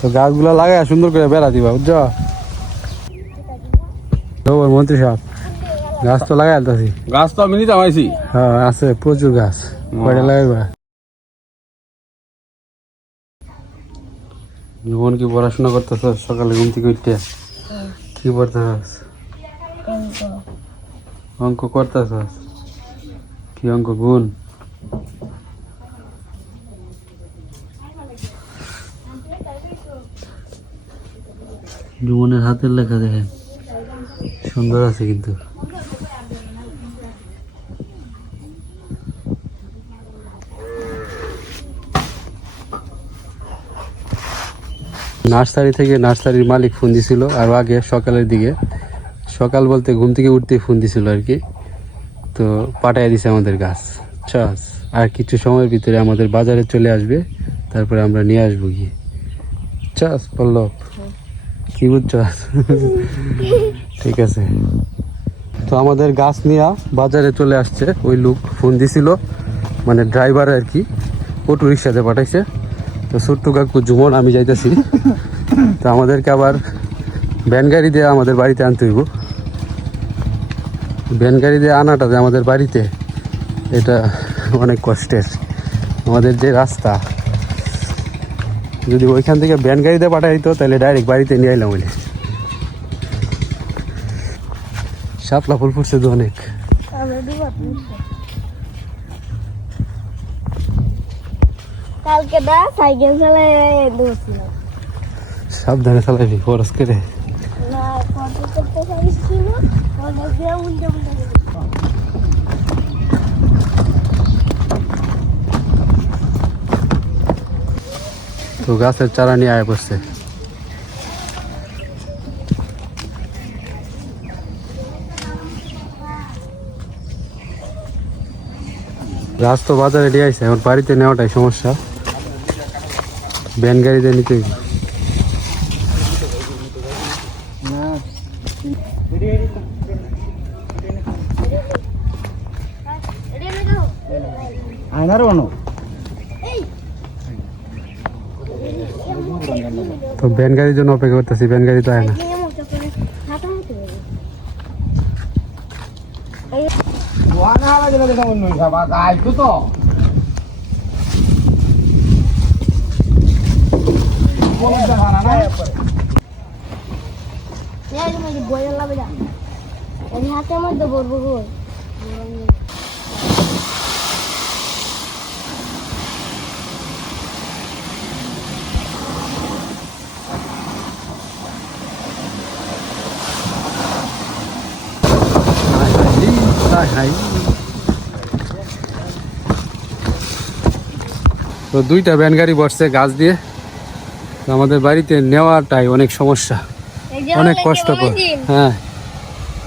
তো গাছগুলো লাগায় সুন্দর করে বেড়া দিবা বুঝছ? মন্ত্রী সাহেব। গাছ তো লাগাই আলতাছি গাছ তো আমি নিতে আমাইছি হ্যাঁ আছে প্রচুর গাছ। কয়টা লাগাইবা? জীবন কি পড়াশোনা করতেছ? সকালে ঘুম থেকে উঠতে। কি পড়তেছ অঙ্ক। করতেছ কি অঙ্ক? গুণ? জীবনের হাতের লেখা দেখেন। সুন্দর আছে কিন্তু। নার্সারি থেকে নার্সারির মালিক ফোন দিছিল, আর আগে সকালের দিকে। সকাল বলতে ঘুম থেকে উঠতে ফোন দিছিল আর কি। তো পাঠাই দিছে আমাদের গাছ। চাষ আর কিছু সময়ের ভিতরে আমাদের বাজারে চলে আসবে, তারপরে আমরা নিয়ে আসব গিয়ে। চাষ পল্লব। কি বুঝছ? ঠিক আছে। তো আমাদের গাছ নিয়ে বাজারে চলে আসছে। ওই লোক ফোন দিছিল মানে ড্রাইভার আর কি, অটো রিক্সাতে পাঠাইছে। তো ছোট্ট কাকু জুমন, আমি যাইতেছি। তো আমাদেরকে আবার ভ্যান গাড়ি দিয়ে আমাদের বাড়িতে আনতে হইব। ভ্যান গাড়ি দিয়ে আনাটা যে আমাদের বাড়িতে, এটা অনেক কষ্টের। আমাদের যে রাস্তা যদি ওইখান থেকে ভ্যান গাড়িতে পাঠাই দিত তাহলে ডাইরেক্ট বাড়িতে নিয়ে এলাম বলে শাপলা ফুল ফুটছে তো অনেক। সাবধানে চালাইবি খরচ করে। না কত করতে চাইছিল অনেক উল্টে উল্টে গেছে। তো গাছের চারা নিয়ে আয় পড়ছে গাছ তো বাজারে নিয়ে আসছে এখন বাড়িতে নেওয়াটাই সমস্যা। ভ্যান গাড়িতে নিতে। আয়নার বানো? তো ভ্যান গাড়ির জন্য অপেক্ষা করতেছি ভ্যান গাড়ি তো আয় না হাতে হাতে করে। আইতো তো নিয়ে আসো মানে বইয়ের লাভে যা। এই হাতের মধ্যে বলব তো দুইটা ভ্যান গাড়ি বসছে গাছ দিয়ে। তো আমাদের বাড়িতে নেওয়াটাই অনেক সমস্যা। অনেক কষ্টকর হ্যাঁ।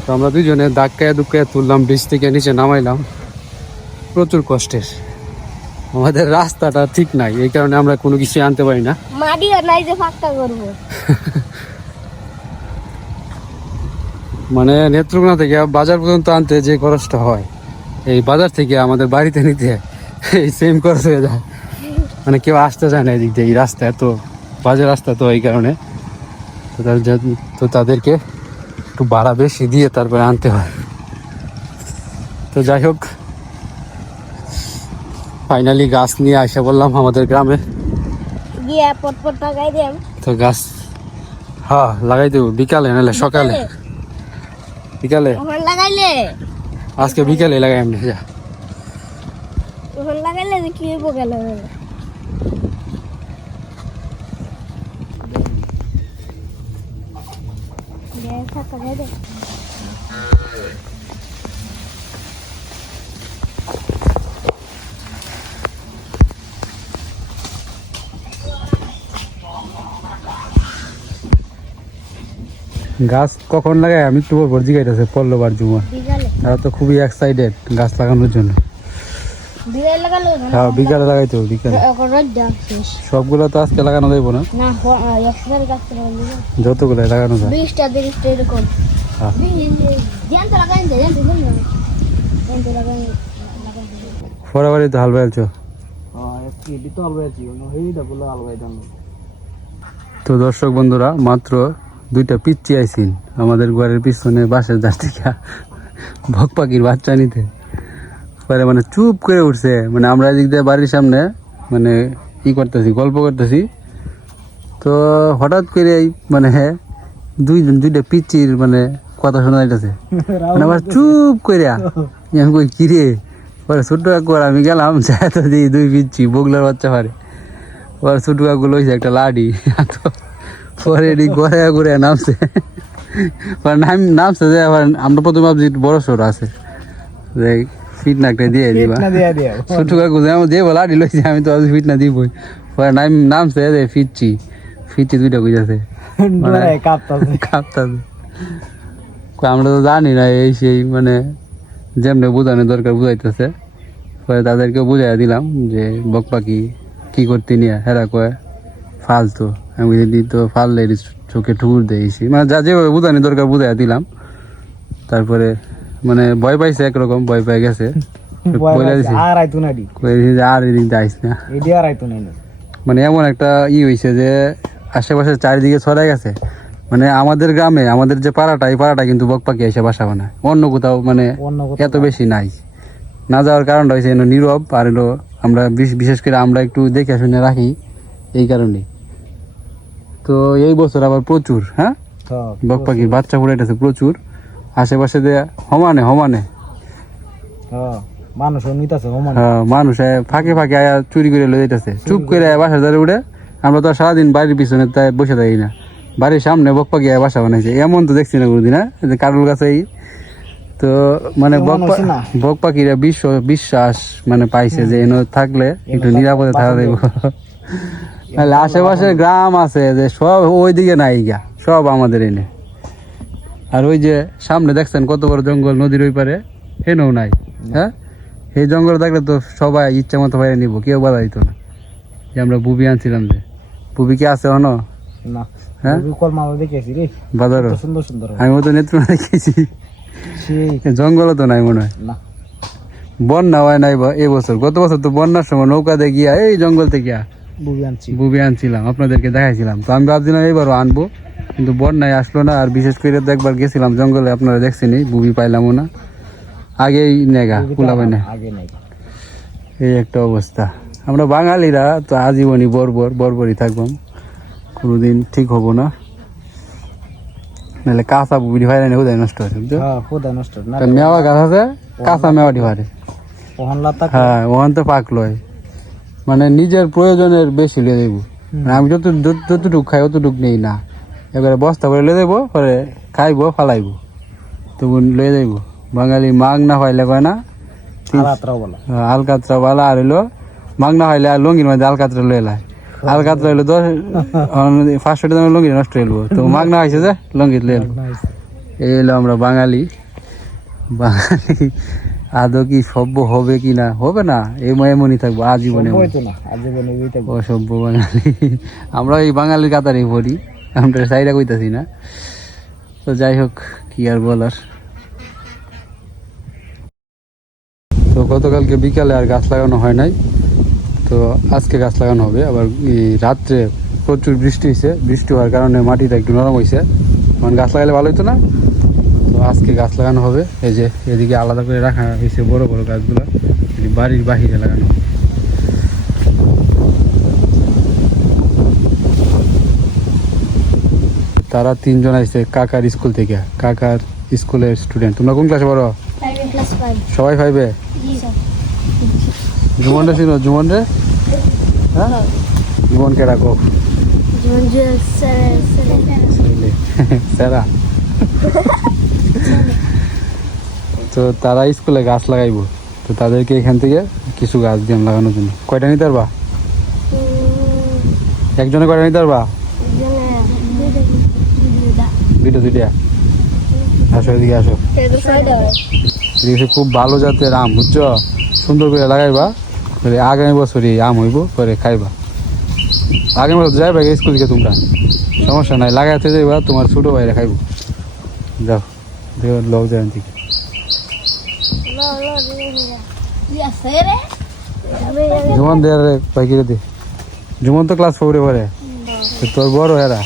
তো আমরা দুজনে ধাক্কায় দুক্কায় তুললাম ব্রিজ থেকে নিচে নামাইলাম। প্রচুর কষ্টের। আমাদের রাস্তাটা ঠিক নাই এই কারণে আমরা কোনো কিছু আনতে পারি না। মাটি আর নাই যে ফাঁকা করব। মানে নেত্রকোনা থেকে বাজার পর্যন্ত আনতে যে খরচটা হয় এই বাজার থেকে আমাদের বাড়িতে নিতে এই সেম খরচ হয়ে যায়। মানে কেউ আসতে চায় না এদিক দিয়ে এই রাস্তা এত বাজে রাস্তা তো এই কারণে। তো তো তাদেরকে একটু ভাড়া বেশি দিয়ে তারপরে আনতে হয়। তো যাই হোক ফাইনালি গাছ নিয়ে আসা বললাম আমাদের গ্রামে। তো গাছ হ্যাঁ লাগাই দেবো বিকালে নাহলে সকালে। বিকালে? ওখান লাগাইলে। আজকে বিকালে লাগাই এমনি যা। ওখান লাগাইলে যে কি হইব গেল। থাকা গাছ কখন লাগাই আমি একটু পর জিগাইতেছে পল্লব আর জুমা। তারা তো খুবই এক্সাইটেড গাছ লাগানোর জন্য। হ্যাঁ বিকালে লাগাইতে হবে বিকালে। সবগুলো তো আজকে লাগানো যাইব না? যতগুলো লাগানো যায়। হ্যাঁ। ফরাবারি তো হ্যাঁ তো দর্শক বন্ধুরা মাত্র দুইটা পিচ্ছি আইসিন আমাদের ঘরের পিছনে বাসের দাস থেকে। ভক পাখির বাচ্চা নিতে। পরে মানে চুপ করে উঠছে। মানে আমরা এদিক দিয়ে বাড়ির সামনে মানে ই করতেছি গল্প করতেছি। তো হঠাৎ করে মানে দুইজন দুইটা পিচ্চির মানে কথা শোনা যাইতেছে। মানে আবার চুপ করে আমি কই কিরে? পরে ছোট্ট কাকু আর আমি গেলাম তো দিই দুই পিচ্ছি বগলার বাচ্চা পারে। পরে ছোট্ট লইছে একটা লাডি। পরে এটি ঘরে ঘুরে নামছে। পরে নাম নামছে যে আবার আমরা প্রথমে ভাবছি বড় সড়ো আছে। যে ফিট নাকটা দিয়ে দিবা। ছোট কাকু যে আমার দিয়ে লাডি লইছে আমি তো আজ ফিট না দিবই। পরে নাম নামছে যে ফিটছি ফিটছি দুইটা বুঝাছে মানে কাঁপতাছে। কাঁপতাছে। আমরা তো জানি না এই সেই মানে যেমনি বোঝানোর দরকার বুঝাইতেছে। পরে তাদেরকে বুঝাই দিলাম যে বক পাখি কি করতে নিয়ে হেরা কয় ফালতু। আমি যদি তো ফাললে চোখে ঠুকুর দিয়েছি মানে যা যেভাবে বুঝানোর দরকার বুঝাই দিলাম। তারপরে মানে ভয় পাইছে একরকম ভয় পাই গেছে। আর যে যাইস না। মানে এমন একটা ই হয়েছে যে আশেপাশে চারিদিকে ছড়াই গেছে। মানে আমাদের গ্রামে আমাদের যে পাড়াটা এই পাড়াটা কিন্তু বক পাখি এসে বাসা বানায়। অন্য কোথাও মানে এত বেশি নাই। না যাওয়ার কারণটা হয়েছে নীরব আর এলো আমরা বিশ- বিশেষ করে আমরা একটু দেখে শুনে রাখি এই কারণে তো এই বছর আবার প্রচুর হ্যাঁ? বক পাখির বাচ্চা ফুটাইতেছে প্রচুর। আশেপাশে যে নিতেছে হোমান। হ্যাঁ, মানুষ ফাঁকে ফাঁকে আয়া চুরি করে লয়ে যাইতেছে। চুপ করে। আয়া বাসার দ্বারে উঠে আমরা তো সারাদিন বাড়ির পিছনে তাই বসে থাকি না। বাড়ির সামনে বক পাখি আয়া বাসা বানাইছে। এমন তো দেখছি না কোনোদিন হ্যাঁ? কারুর কাছে এই। তো মানে বক পাখিরা বিশ্ব বিশ্বাস মানে পাইছে যে এনে থাকলে একটু নিরাপদে থাকা দেবো আশেপাশে গ্রাম আছে যে সব ওইদিকে নাই গা সব আমাদের এনে। আর ওই যে সামনে দেখছেন কত বড় জঙ্গল নদীর ওই পারে? হেনও নাই হ্যাঁ? এই জঙ্গলে থাকলে তো সবাই ইচ্ছা মতো বাইরে নিব কেউ বাধা দিত না। যে আমরা বুবি আনছিলাম যে। বুবি কি আছে হনো না। হ্যাঁ? কল মামা দেখেছি রে। বাজারও। কত সুন্দর সুন্দর আমি তো নেত্র দেখেছি। সেই জঙ্গলও তো নাই মনে হয়। বন্যা হয় নাই বা এবছর। গত বছর তো বন্যার সময় নৌকা দিয়ে গিয়া এই জঙ্গল থেকে গিয়া বুবি আনছিলাম। আপনাদেরকে দেখাইছিলাম। তো আমি ভাবছিলাম এবারও আনব কিন্তু বন্যায় আসলো না আর বিশেষ করে তো একবার গেছিলাম জঙ্গলে আপনারা দেখছেনই বুবি পাইলামও না। আগেই নেগা কুলাবে না। এই একটা অবস্থা। আমরা বাঙালিরা তো আজীবনই বর্বর বর্বরই থাকবাম কোনোদিন ঠিক হব না। নাহলে কাঁচা বুবি ভাইরা নেই উদয় নষ্ট হয়েছে বুঝছ হ্যাঁ নষ্ট কারণ মেওয়া গাছ আছে কাঁচা মেওয়াটি ভারে। হ্যাঁ ওখান তো পাকলো মানে নিজের প্রয়োজনের বেশি লিয়ে দেবো। মানে আমি যত যত- যতটুকু খাই অতটুকু নেই না। এবারে বস্তা করে লিয়ে দেবো পরে খাইবো ফালাইবো। তবু লিয়ে দেবো। বাঙালি মাগ না পাইলে কয় না আলাতরাও বলা। আর হইল মাগ না পাইলে আর লঙ্গির মধ্যে আলকাতরা লয়ে লাই। আলকাতরা হইল দশ পাঁচশো টাকা লঙ্গি নষ্ট হইল তো মাগ না হয়েছে যে লঙ্গিত লয়ে এলো। এই হলো আমরা বাঙালি। বাঙালি আদৌ কি সভ্য হবে কি না? হবে না। এমন এমনই থাকব আজীবনে। হইতো অসভ্য বাঙালি। আমরা এই বাঙালির কাতারে পড়ি আমরা সাইডা কইতাছি না। তো যাই হোক কি আর বলার। তো গতকালকে বিকালে আর গাছ লাগানো হয় নাই। তো আজকে গাছ লাগানো হবে। আবার এই রাত্রে প্রচুর বৃষ্টি হয়েছে বৃষ্টি হওয়ার কারণে মাটিটা একটু নরম হয়েছে মানে গাছ লাগালে ভালো হতো না? তো আজকে গাছ লাগানো হবে। এই যে এদিকে আলাদা করে রাখা হয়েছে বড় বড় গাছগুলো। বাড়ির বাহিরে লাগানো হবে। তারা তিনজন আইছে কাকার স্কুল থেকে। কাকার স্কুলের স্টুডেন্ট। তোমরা কোন ক্লাসে পড়ো? ফাইভ ফাইভ সবাই স্যার জুমন রে চিনো জুমন রে? হ্যাঁ? জুমন কে রাখো জীবন জুয়েল স্যার স্যারা তো তারা স্কুলে গাছ লাগাইবো। তো তাদেরকে এখান থেকে কিছু গাছ দিয়ে লাগানোর জন্য। কয়টা নিতে পারবা? একজনে কয়টা নিতে পারবা? দুইটা দুইটা। আসো এদিকে আসো। এদিকে খুব ভালো জাতের আম বুঝছ? সুন্দর করে লাগাইবা পরে আগামী বছরই আম হইব পরে খাইবা। আগামী বছর যাইবা স্কুল থেকে তোমরা। সমস্যা নাই লাগাইতে যাইবা তোমার ছোটো ভাইরা খাইব। যাও। দেখো লও যায় থেকে জুমন দে রে পাইকিরে দে জুমন তো ক্লাস ফোরে পরে তোর বড় এখন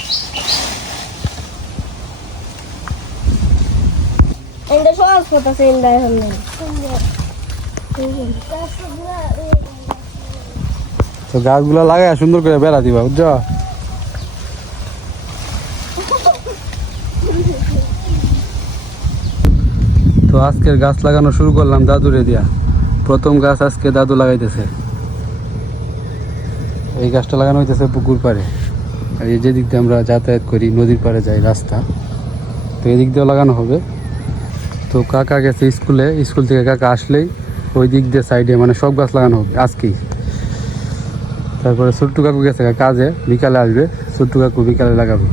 তো গাছগুলো লাগায় সুন্দর করে বেড়া দিবা বুঝছ? তো আজকের গাছ লাগানো শুরু করলাম দাদুরে দিয়া। প্রথম গাছ আজকে দাদু লাগাইতেছে। এই গাছটা লাগানো হইতেছে পুকুর পাড়ে। আর এই যেদিক দিয়ে আমরা যাতায়াত করি, নদীর পাড়ে যাই রাস্তা। তো এদিক দিয়েও লাগানো হবে। তো কাকা গেছে স্কুলে। স্কুল থেকে কাকা আসলেই ওই দিক দিয়ে সাইডে মানে সব গাছ লাগানো হবে আজকেই। তারপরে ছোট্টু কাকু গেছে কাজে, বিকালে আসবে। ছোট্টু কাকু বিকালে লাগাবে।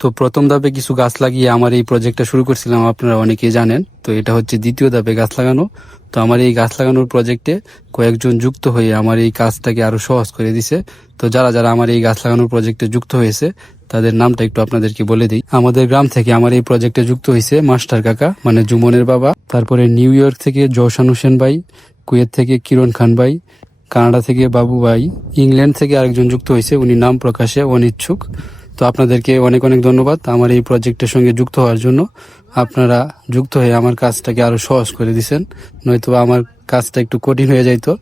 তো প্রথম ধাপে কিছু গাছ লাগিয়ে আমার এই প্রজেক্টটা শুরু করছিলাম, আপনারা অনেকেই জানেন। তো এটা হচ্ছে দ্বিতীয় ধাপে গাছ লাগানো। তো আমার এই গাছ লাগানোর প্রজেক্টে কয়েকজন যুক্ত হয়ে আমার এই কাজটাকে আরও সহজ করে দিছে। তো যারা যারা আমার এই গাছ লাগানোর প্রজেক্টে যুক্ত হয়েছে, তাদের নামটা একটু আপনাদেরকে বলে দিই। আমাদের গ্রাম থেকে আমার এই প্রজেক্টে যুক্ত হয়েছে মাস্টার কাকা মানে জুমনের বাবা। তারপরে নিউ ইয়র্ক থেকে জৌসান হোসেন ভাই, কুয়েত থেকে কিরণ খান ভাই, কানাডা থেকে বাবু ভাই, ইংল্যান্ড থেকে আরেকজন যুক্ত হয়েছে, উনি নাম প্রকাশে অনিচ্ছুক। তো আপনাদেরকে অনেক অনেক ধন্যবাদ আমার এই প্রজেক্টের সঙ্গে যুক্ত হওয়ার জন্য। আপনারা যুক্ত হয়ে আমার কাজটাকে আরও সহজ করে দিছেন নয়তো আমার কাজটা একটু কঠিন হয়ে যাইতো।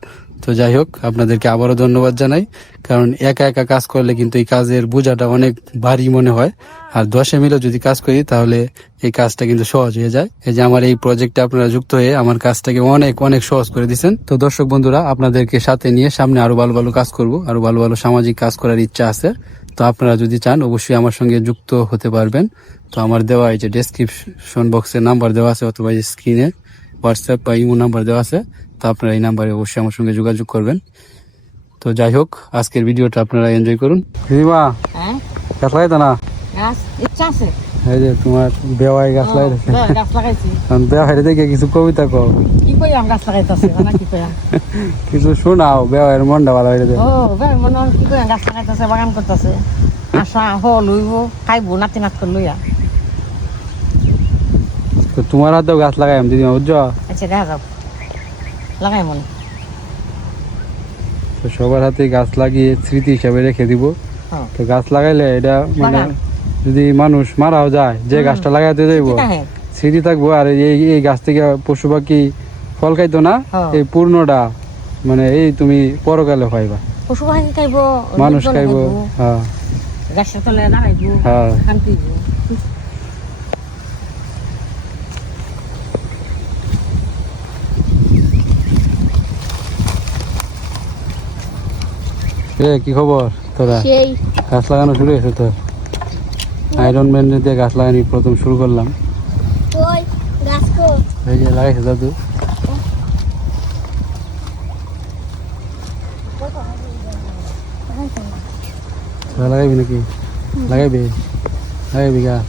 তো যাই হোক, আপনাদেরকে আবারও ধন্যবাদ জানাই, কারণ একা একা কাজ করলে কিন্তু এই কাজের বোঝাটা অনেক ভারী মনে হয়। আর দশে মিলে যদি কাজ করি, তাহলে এই কাজটা কিন্তু সহজ হয়ে যায়। এই যে আমার এই প্রজেক্টে আপনারা যুক্ত হয়ে আমার কাজটাকে অনেক অনেক সহজ করে দিচ্ছেন তো দর্শক বন্ধুরা, আপনাদেরকে সাথে নিয়ে সামনে আরও ভালো ভালো কাজ করব, আরও ভালো ভালো সামাজিক কাজ করার ইচ্ছা আছে। তো আপনারা যদি চান অবশ্যই আমার সঙ্গে যুক্ত হতে পারবেন। তো আমার দেওয়া এই যে ডেসক্রিপশন বক্সের নাম্বার দেওয়া আছে অথবা এই স্ক্রিনে হোয়াটসঅ্যাপ বা ইমো নাম্বার দেওয়া আছে তো আপনারা এই নাম্বারে অবশ্যই আমার সঙ্গে যোগাযোগ করবেন। তো যাই হোক আজকের ভিডিওটা আপনারা এনজয় করুন। রিমা হ্যাঁ? গাছ লাগাইতো না? ইচ্ছা আছে। এই যে তোমার বেওয়াই গাছ লাগাইতেছে। গাছ লাগাইছি। বেওয়াই দেখে কিছু কবিতা কও। কি কইয়াম গাছ লাগাইতেছে না কি কইয়াম কিছু শোনাও বেওয়াইয়ের মনটা ভালো ও বে মনে কি কইয়াম গাছ লাগাইতেছে বাগান করতেছে। আশা হ লইব খাইব নাতি নাত করে লইয়া। তো তোমার হাতেও গাছ লাগাইম দিদিমা বুঝছ? আচ্ছা দেখা যাও লাগাই মনে। তো সবার হাতে গাছ লাগিয়ে স্মৃতি হিসাবে রেখে দিব। হ্যাঁ। তো গাছ লাগাইলে এটা মানে। যদি মানুষ মারাও যায় যে গাছটা লাগাইতে যাইব হ্যাঁ। স্মৃতি থাকব আর এই এই গাছ থেকে পশু পাখি ফল খাইতো না হ্যাঁ। এই পূর্ণটা মানে এই তুমি পরকালে পাইবা পশু পাখি খাইব মানুষ খাইব হ্যাঁ। গাছের তলে দাঁড়াইব হ্যাঁ। কি খবর তোরা? গাছ লাগানো শুরু হয়েছে তো? আয়রন ম্যান দিয়ে গাছ লাগানি প্রথম শুরু করলাম। এই যে লাগাইছে দাদু। লাগাইবি নাকি? লাগাইবি লাগাইবি গাছ।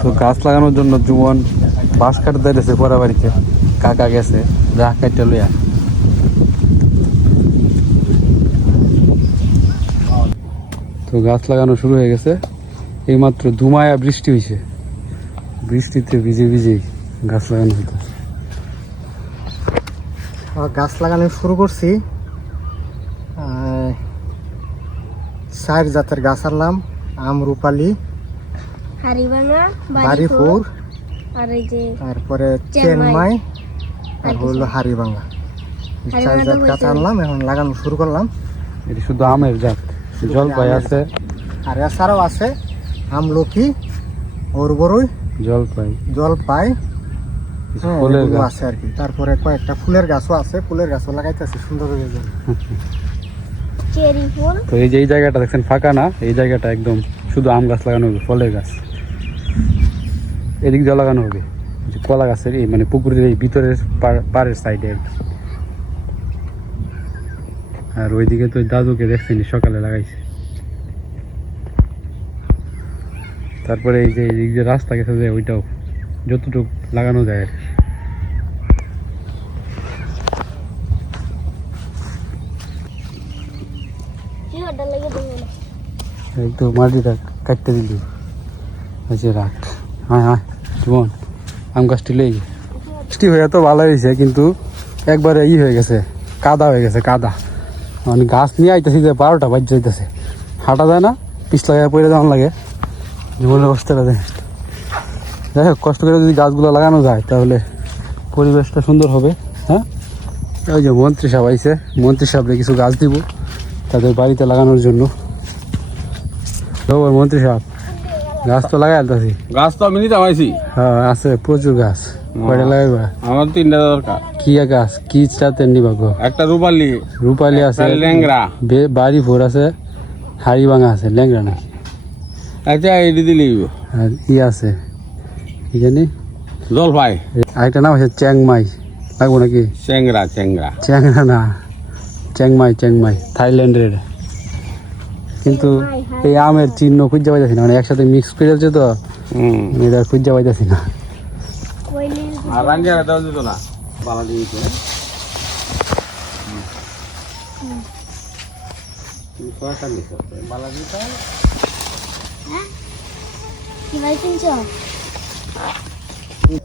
তো গাছ লাগানোর জন্য জুমন বাঁশ কাটতে দিয়েছে পরা বাড়িতে। কাকা গেছে যা কাটতে লইয়া। তো গাছ লাগানো শুরু হয়ে গেছে। এইমাত্র দুমায়া বৃষ্টি হয়েছে বৃষ্টিতে ভিজে ভিজেই গাছ লাগানো হইতেছে। গাছ লাগানো শুরু করছি। চার জাতের গাছ আনলাম আম রূপালি বাড়িপুর যে তারপরে। চেংমাই আর হলো হাড়িভাঙ্গা চার জাত গাছ আনলাম এখন লাগানো শুরু করলাম। এটি শুধু আমের জাত। জলপাই আছে। আর এছাড়াও আছে আমলকি ওরবরই জলপাই জলপাই হ্যাঁ, ফুলের গাছ। আছে আর কি। তারপরে কয়েকটা ফুলের গাছও আছে। ফুলের গাছও লাগাইতেছে সুন্দর হয়ে যাবে। তো এই যে এই জায়গাটা দেখছেন ফাঁকা না? এই জায়গাটা একদম শুধু আম গাছ লাগানো হবে ফলের গাছ। এদিক দিয়ে লাগানো হবে। কলা গাছের এই মানে পুকুরের এই ভিতরের পাড়ের সাইডে আর কি। আর ওইদিকে তো দাদুকে দেখছেন সকালে লাগাইছে। তারপরে এই যে এই যে রাস্তা গেছে যে, ওইটাও যতটুকু লাগানো যায় আর তো মাটিটা কাটতে দিলি। আচ্ছা রাখ। হ্যাঁ হ্যাঁ জীবন, আম গাছটি লেগে বৃষ্টি হয়ে তো ভালো হয়েছে, কিন্তু একবারে ই হয়ে গেছে, কাদা হয়ে গেছে, কাদা। মানে গাছ নিয়ে আইতেছি যে বারোটা বাজ যাইতেছে। হাঁটা যায় না পিছলা গায়ে পড়ে যাওয়ার লাগে। জীবনের অবস্থাটা যাই হোক কষ্ট করে যদি গাছগুলো লাগানো যায় তাহলে পরিবেশটা সুন্দর হবে হ্যাঁ? ওই যে মন্ত্রী সাহেব আইসে মন্ত্রী সাহেবরে কিছু গাছ দিব তাদের বাড়িতে লাগানোর জন্য। মন্ত্রী সাহেব গাছ তো লাগাই আলতাছি গাছ তো আমি নিতে পাইছি হ্যাঁ আছে প্রচুর গাছ। কয়টা আমার তিনটা দরকার। কি গাছ কি জাতের নিবা গো একটা রূপালি। রূপালি আছে ল্যাংরা বে- বাড়ি ভোর আছে হাড়ি ভাঙা আছে নাকি? এটি দিলি। আর ই আছে কি জানি? জলপাই আরেকটা নাম আছে চ্যাংমাই। লাগবো নাকি? চেংরা চেংরা চ্যাংরা না চ্যাংমাই চ্যাংমাই থাইল্যান্ডের। কিন্তু এই আমের চিহ্ন খুঁজে পাইতেছি না মানে একসাথে মিক্স করে যাচ্ছে তো এটা খুঁজে পাইতেছি না। আর দিত না। বালা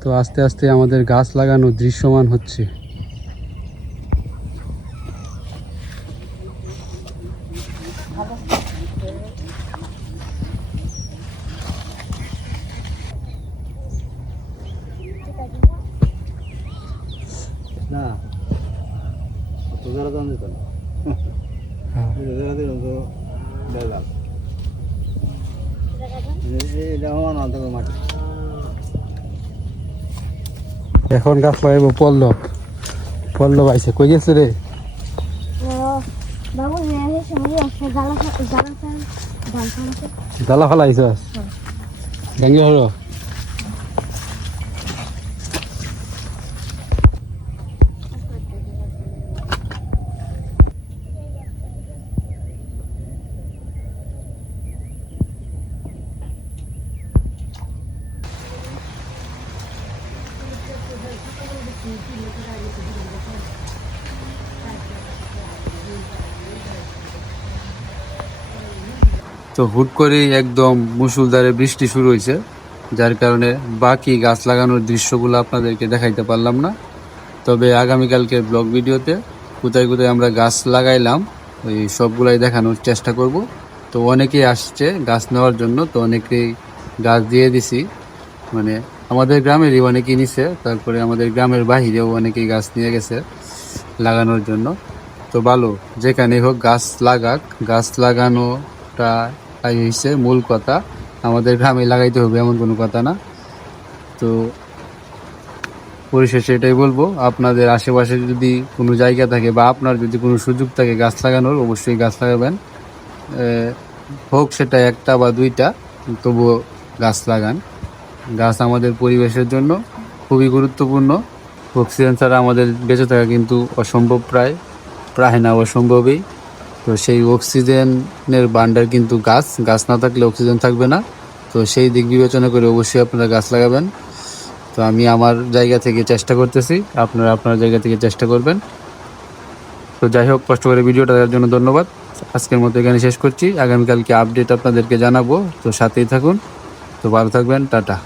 তো আস্তে আস্তে আমাদের গাছ লাগানো দৃশ্যমান হচ্ছে না তো যারা দাম দিত না যারা দিল তো দেড় লাখ এটা আমার না থাকবে মাটি এখন গাছ লাগাইব পল্লব পল্লব আইছে কই গেছে রে জ্বালা জ্বালা ধান খাওয়াছে জ্বালা ফালা আইছ গাঙ্গি হলো তো হুট করেই একদম মুসুলধারে বৃষ্টি শুরু হয়েছে, যার কারণে বাকি গাছ লাগানোর দৃশ্যগুলো আপনাদেরকে দেখাইতে পারলাম না। তবে আগামীকালকে ব্লগ ভিডিওতে কোথায় কোথায় আমরা গাছ লাগাইলাম, ওই সবগুলাই দেখানোর চেষ্টা করব। তো অনেকেই আসছে গাছ নেওয়ার জন্য, তো অনেকেই গাছ দিয়ে দিছি। মানে আমাদের গ্রামেরই অনেকেই নিছে, তারপরে আমাদের গ্রামের বাহিরেও অনেকেই গাছ নিয়ে গেছে লাগানোর জন্য। তো ভালো যেখানে হোক গাছ লাগাক, গাছ লাগানোটা এই হচ্ছে মূল কথা। আমাদের গ্রামে লাগাইতে হবে এমন কোনো কথা না। তো পরিশেষে এটাই বলব, আপনাদের আশেপাশে যদি কোনো জায়গা থাকে বা আপনার যদি কোনো সুযোগ থাকে গাছ লাগানোর, অবশ্যই গাছ লাগাবেন। হোক সেটা একটা বা দুইটা, তবুও গাছ লাগান। গাছ আমাদের পরিবেশের জন্য খুবই গুরুত্বপূর্ণ। অক্সিজেন ছাড়া আমাদের বেঁচে থাকা কিন্তু অসম্ভব প্রায় প্রায় না, অসম্ভবই। তো সেই অক্সিজেনের বান্ডার কিন্তু গাছ গাছ না থাকলে অক্সিজেন থাকবে না। তো সেই দিক বিবেচনা করে অবশ্যই আপনারা গাছ লাগাবেন। তো আমি আমার জায়গা থেকে চেষ্টা করতেছি, আপনারা আপনার জায়গা থেকে চেষ্টা করবেন। তো যাই হোক, কষ্ট করে ভিডিওটা দেওয়ার জন্য ধন্যবাদ। আজকের মতো এখানে শেষ করছি। আগামীকালকে আপডেট আপনাদেরকে জানাব। তো সাথেই থাকুন। তো ভালো থাকবেন। টাটা।